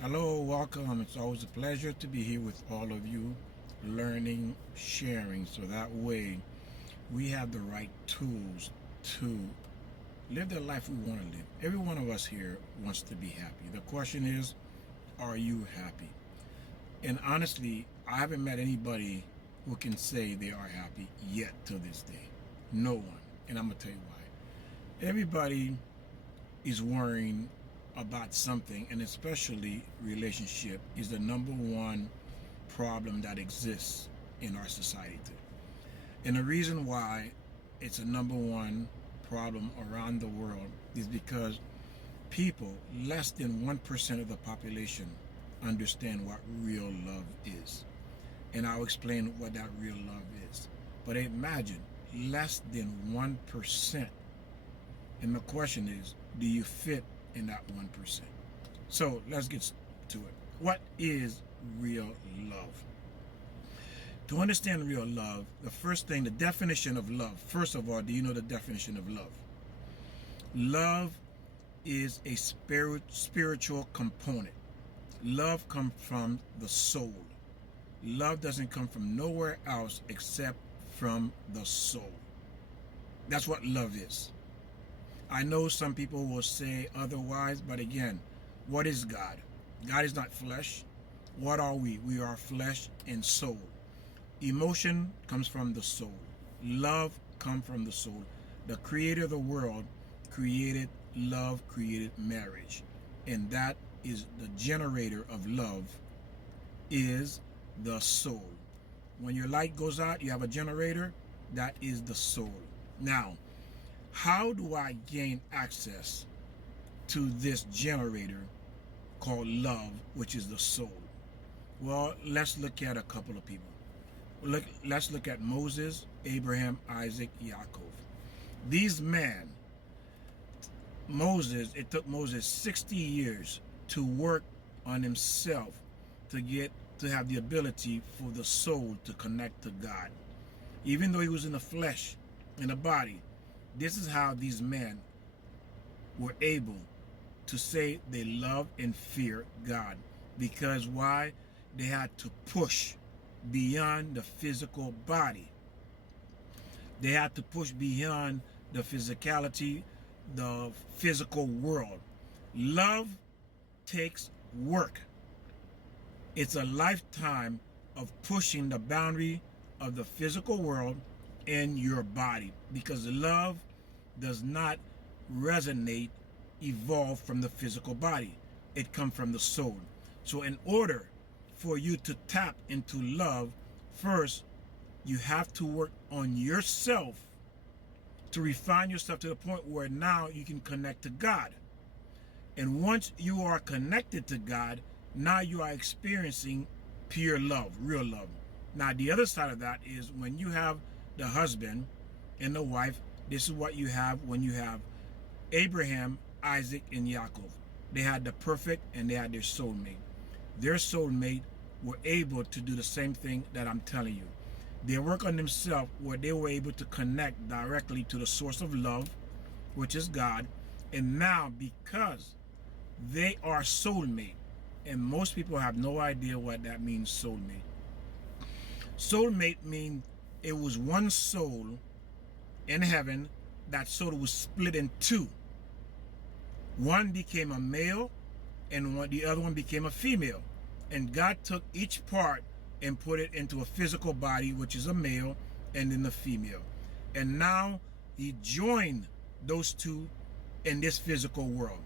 Hello, welcome. It's always a pleasure to be here with all of you, learning, sharing, so that way we have the right tools to live the life we want to live. Every one of us here wants to be happy. The question is, are you happy? And honestly, I haven't met anybody who can say they are happy yet to this day. No one. And I'm going to tell you why. Everybody is worrying about something, and especially relationship is the number one problem that exists in our society today. And the reason why it's a number one problem around the world is because people, less than 1% of the population, understand what real love is. And I'll explain what that real love is. But imagine less than 1%. And the question is, do you fit in that 1%? So let's get to it. What is real love? To understand real love, the first thing, the definition of love. First of all, do you know the definition of love? Love is a spiritual component. Love comes from the soul. Love doesn't come from nowhere else except from the soul. That's what love is. I know some people will say otherwise, but again, what is God? God is not flesh. What are we? We are flesh and soul. Emotion comes from the soul. Love comes from the soul. The creator of the world created love, created marriage. And that is the generator of love, is the soul. When your light goes out, you have a generator. That is the soul. Now, how do I gain access to this generator called love, which is the soul? Well, let's look at a couple of people. Let's look at Moses, Abraham, Isaac, Yaakov. These men, it took Moses 60 years to work on himself to have the ability for the soul to connect to God. Even though he was in the flesh, in the body, this is how these men were able to say they love and fear God. Because why? They had to push beyond the physical body. They had to push beyond the physicality, the physical world. Love takes work. It's a lifetime of pushing the boundary of the physical world in your body, because love does not evolve from the physical body. It comes from the soul. So in order for you to tap into love, first you have to work on yourself to refine yourself to the point where now you can connect to God. And once you are connected to God, now you are experiencing pure love, real love. Now the other side of that is when you have the husband and the wife. This is what you have when you have Abraham, Isaac, and Yaakov. They had the perfect and they had their soulmate. Their soulmate were able to do the same thing that I'm telling you. They work on themselves where they were able to connect directly to the source of love, which is God. And now because they are soulmate, and most people have no idea what that means, soulmate. Soulmate means it was one soul in heaven. That soul was split in two. One became a male and the other one became a female. And God took each part and put it into a physical body, which is a male, and then the female. And now he joined those two in this physical world.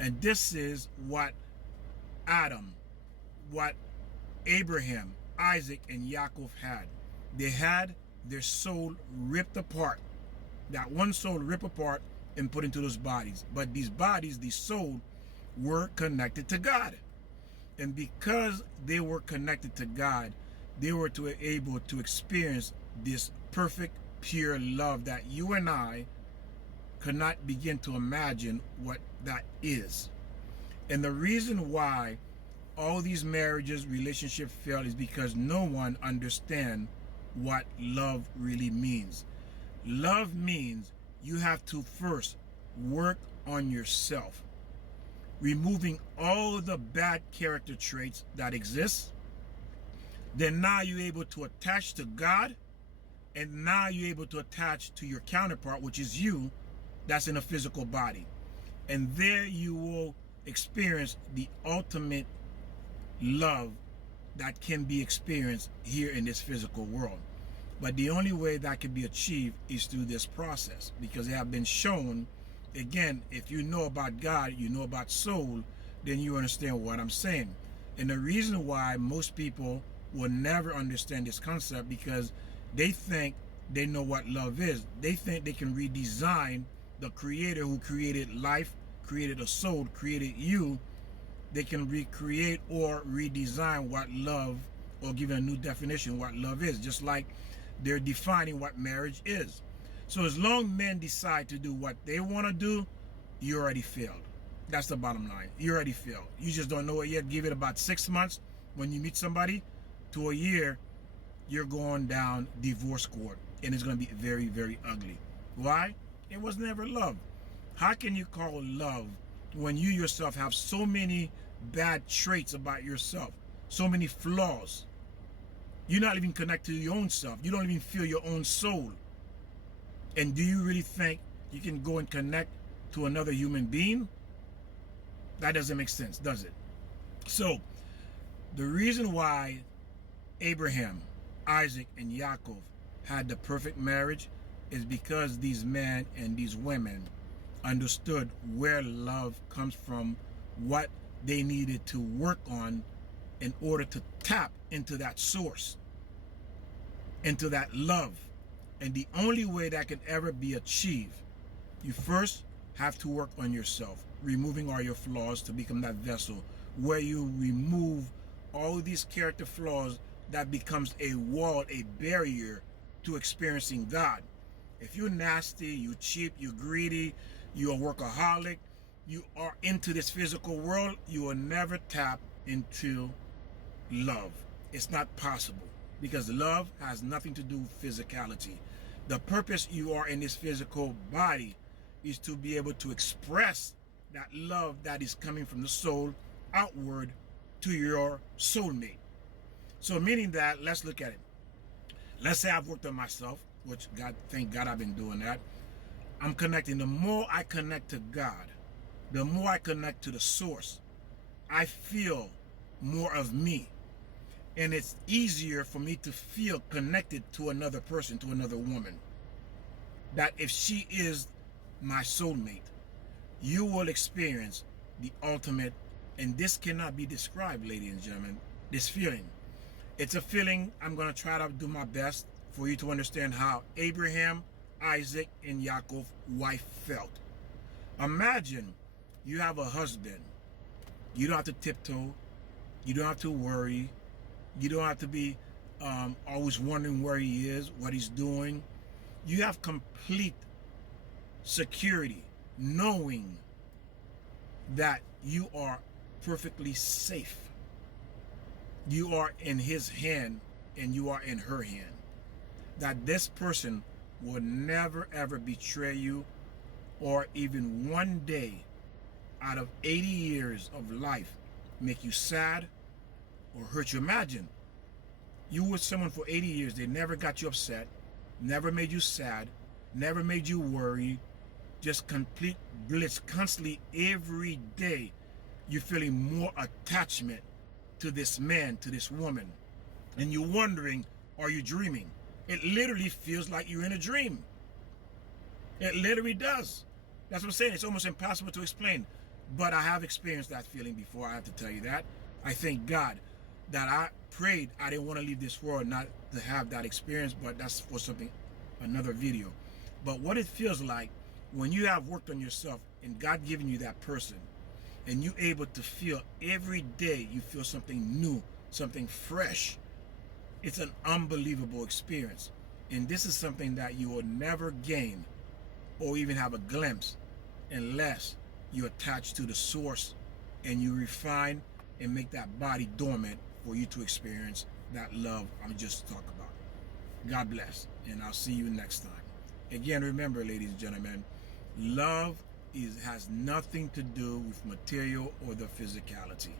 And this is what Abraham, Isaac, and Yaakov had. They had their soul ripped apart. That one soul ripped apart and put into those bodies. But these bodies, these soul, were connected to God. And because they were connected to God, they were able to experience this perfect, pure love that you and I could not begin to imagine what that is. And the reason why all these marriages, relationships fail is because no one understands what love really means. Love means you have to first work on yourself. removing all the bad character traits that exist, then now you're able to attach to God, and now you're able to attach to your counterpart, which is you, that's in a physical body. And there you will experience the ultimate love that can be experienced here in this physical world. But the only way that can be achieved is through this process, because they have been shown, again, if you know about God, you know about soul, then you understand what I'm saying. And the reason why most people will never understand this concept, because they think they know what love is. They think they can redesign the creator who created life, created a soul, created you. They can recreate or redesign what love, or give it a new definition what love is, just like they're defining what marriage is. So as long as men decide to do what they want to do, you already failed. That's the bottom line. You already failed. You just don't know it yet. Give it about 6 months when you meet somebody to a year, you're going down divorce court, and it's going to be very, very ugly. Why? It was never love. How can you call love when you yourself have so many bad traits about yourself, so many flaws? You're not even connected to your own self. You don't even feel your own soul. And do you really think you can go and connect to another human being? That doesn't make sense, does it? So, the reason why Abraham, Isaac, and Yaakov had the perfect marriage is because these men and these women understood where love comes from, what they needed to work on in order to tap into that source, into that love. And the only way that can ever be achieved, you first have to work on yourself, removing all your flaws to become that vessel where you remove all these character flaws that becomes a wall, a barrier to experiencing God. If you're nasty, you cheap, you greedy, you're a workaholic, you are into this physical world, you will never tap into love. It's not possible, because love has nothing to do with physicality. The purpose you are in this physical body is to be able to express that love that is coming from the soul outward to your soulmate. So meaning that, let's look at it. Let's say I've worked on myself, which God, thank God I've been doing that. I'm connecting. The more I connect to God, the more I connect to the source, I feel more of me. And it's easier for me to feel connected to another person, to another woman. That if she is my soulmate, you will experience the ultimate, and this cannot be described, ladies and gentlemen, this feeling. It's a feeling. I'm going to try to do my best for you to understand how Abraham, Isaac, and Yaakov's wife felt. Imagine you have a husband. You don't have to tiptoe. You don't have to worry. You don't have to be always wondering where he is, what he's doing. You have complete security, knowing that you are perfectly safe. You are in his hand and you are in her hand. That this person will never ever betray you, or even one day out of 80 years of life make you sad or hurt you. Imagine you with someone for 80 years, they never got you upset, never made you sad, never made you worry, just complete bliss. Constantly every day you're feeling more attachment to this man, to this woman, and you're wondering, are you dreaming? It literally feels like you're in a dream. It literally does. That's what I'm saying. It's almost impossible to explain, but I have experienced that feeling before. I have to tell you that. I thank God that I prayed I didn't want to leave this world not to have that experience, but that's for something, another video. But what it feels like when you have worked on yourself and God giving you that person, and you able to feel every day, you feel something new, something fresh. It's an unbelievable experience. And this is something that you will never gain or even have a glimpse unless you attach to the source and you refine and make that body dormant for you to experience that love I'm just talking about. God bless, and I'll see you next time. Again, remember, ladies and gentlemen, love has nothing to do with material or the physicality.